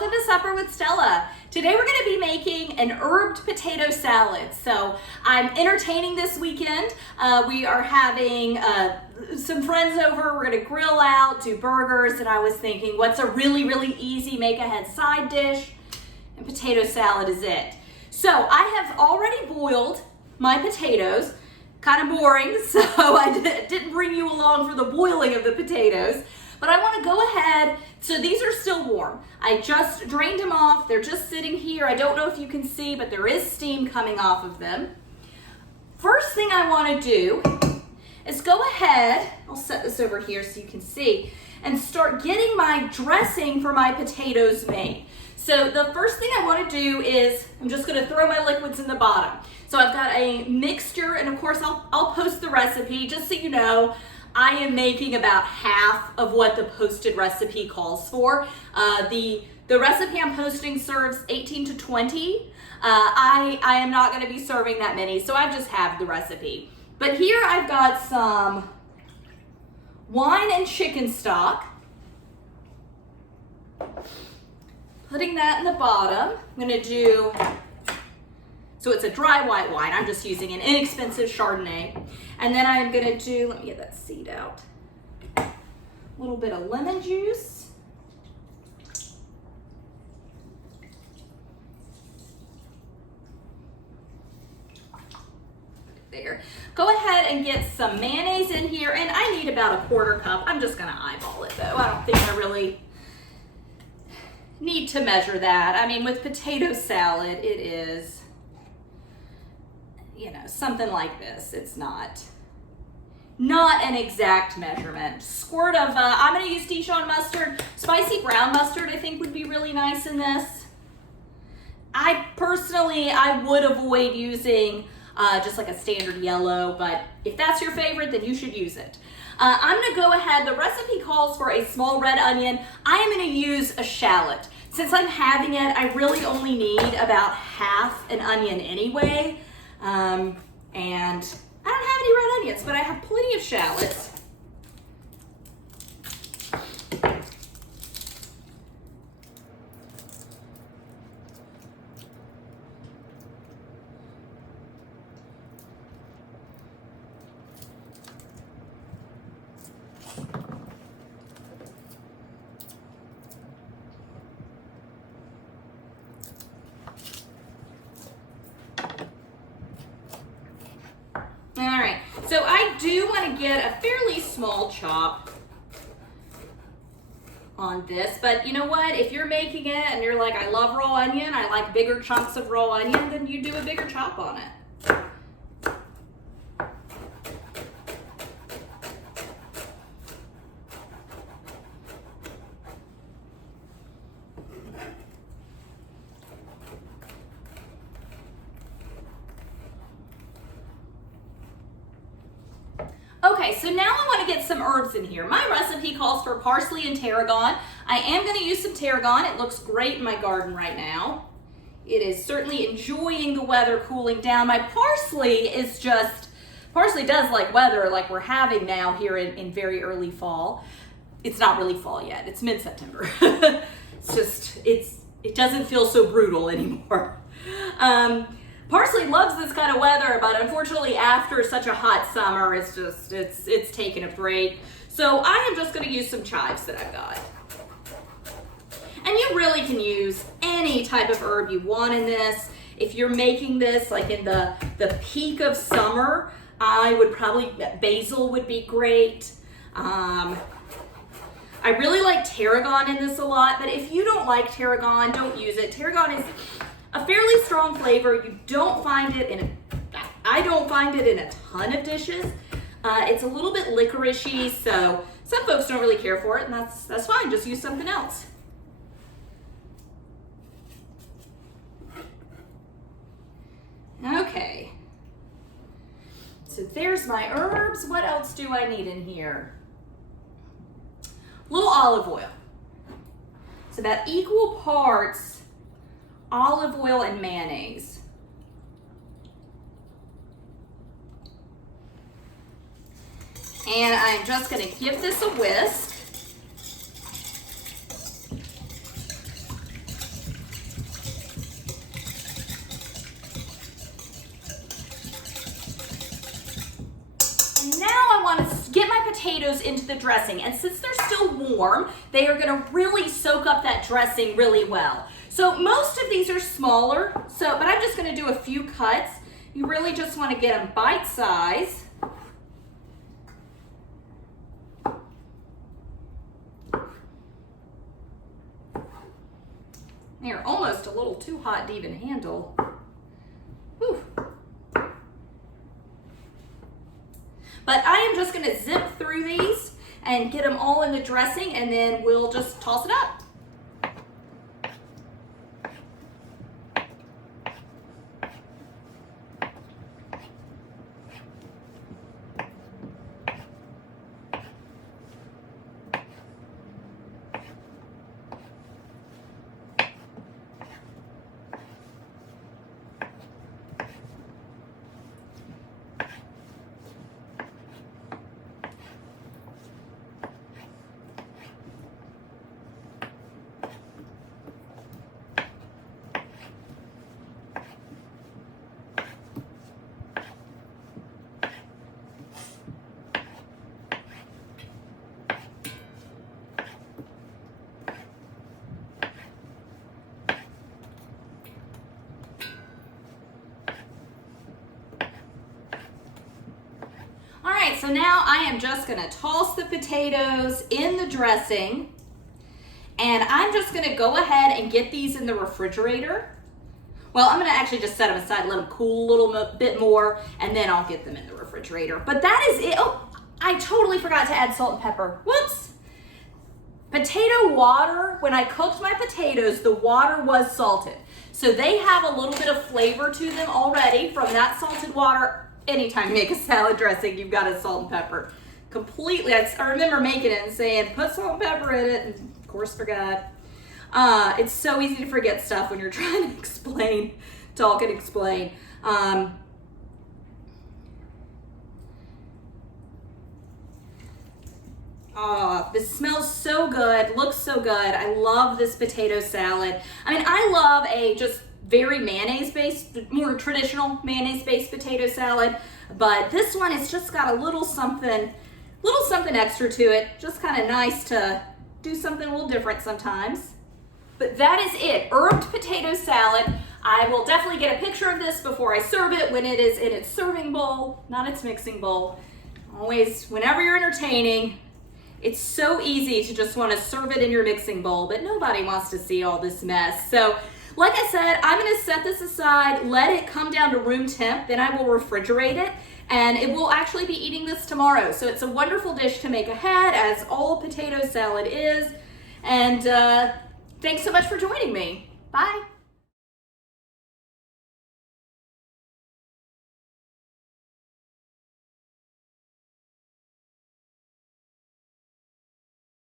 welcome to Supper with Stella. Today we're going to be making an herbed potato salad. So I'm entertaining this weekend. We are having some friends over. We're going to grill out, do burgers, and I was thinking what's a really easy make-ahead side dish, and potato salad is it. So I have already boiled my potatoes. Kind of boring, so I didn't bring you along for the boiling of the potatoes. But I want to go ahead, so these are still warm. I just drained them off. They're just sitting here. I don't know if you can see, but there is steam coming off of them. First thing I want to do is go ahead, I'll set this over here so you can see, and start getting my dressing for my potatoes made. So the first thing I want to do is, I'm just going to throw my liquids in the bottom. So I've got a mixture, and of course I'll post the recipe, just so you know. I am making about half of what the posted recipe calls for. The recipe I'm posting serves 18 to 20. I am not going to be serving that many, so I've just halved the recipe. But here I've got some wine and chicken stock. Putting that in the bottom. I'm going to do, so it's a dry white wine. I'm just using an inexpensive Chardonnay. And then I'm gonna do, let me get that seed out, a little bit of lemon juice. There. Go ahead and get some mayonnaise in here, and I need about a quarter cup. I'm just gonna eyeball it though. I don't think I really need to measure that. I mean, with potato salad, it is, you know, something like this. It's not an exact measurement. Squirt of, I'm gonna use Dijon mustard. Spicy brown mustard I think would be really nice in this. I would avoid using just like a standard yellow, but if that's your favorite, then you should use it. I'm gonna go ahead, the recipe calls for a small red onion. I am gonna use a shallot. Since I'm having it, I really only need about half an onion anyway. And I don't have any red onions, but I have plenty of shallots. All right, so I do want to get a fairly small chop on this, but you know what? If you're making it and you're like, I love raw onion, I like bigger chunks of raw onion, then you do a bigger chop on it. Okay, so now I want to get some herbs in here. My recipe calls for parsley and tarragon. I am going to use some tarragon. It looks great in my garden right now. It is certainly enjoying the weather cooling down. My parsley is just, parsley does like weather like we're having now here in very early fall. It's not really fall yet. It's mid-September. It's just, it doesn't feel so brutal anymore. Parsley loves this kind of weather, but unfortunately after such a hot summer, it's taken a break. So I am just gonna use some chives that I've got. And you really can use any type of herb you want in this. If you're making this like in the peak of summer, I would probably, basil would be great. I really like tarragon in this a lot, but if you don't like tarragon, don't use it. Tarragon is a fairly strong flavor. You don't find it I don't find it in a ton of dishes. It's a little bit licoricey, so some folks don't really care for it, and that's fine. Just use something else. Okay. So there's my herbs. What else do I need in here? A little olive oil. It's about equal parts olive oil and mayonnaise. And I'm just going to give this a whisk. potatoes into the dressing, and since they're still warm, they are gonna really soak up that dressing really well. So most of these are smaller, but I'm just gonna do a few cuts. You really just wanna get them bite size. They're almost a little too hot to even handle. Whew. But I am just gonna zip through these and get them all in the dressing, and then we'll just toss it up. All right, so now I am just gonna toss the potatoes in the dressing, and I'm just gonna go ahead and get these in the refrigerator. Well, I'm gonna actually just set them aside, let them cool a little bit more, and then I'll get them in the refrigerator. But that is it. Oh, I totally forgot to add salt and pepper. Whoops. Potato water, when I cooked my potatoes, the water was salted. So they have a little bit of flavor to them already from that salted water. Anytime you make a salad dressing, you've got a salt and pepper. Completely, I remember making it and saying, put salt and pepper in it, and of course forgot. It's so easy to forget stuff when you're trying to explain, talk and explain. This smells so good, looks so good. I love this potato salad. I mean, I love a just very mayonnaise-based, more traditional mayonnaise-based potato salad, but this one has just got a little something extra to it. Just kind of nice to do something a little different sometimes. But that is it, herbed potato salad. I will definitely get a picture of this before I serve it when it is in its serving bowl, not its mixing bowl. Always, whenever you're entertaining, it's so easy to just want to serve it in your mixing bowl, but nobody wants to see all this mess. So, like I said, I'm gonna set this aside, let it come down to room temp, then I will refrigerate it, and it will actually be eating this tomorrow. So it's a wonderful dish to make ahead, as all potato salad is. And thanks so much for joining me. Bye.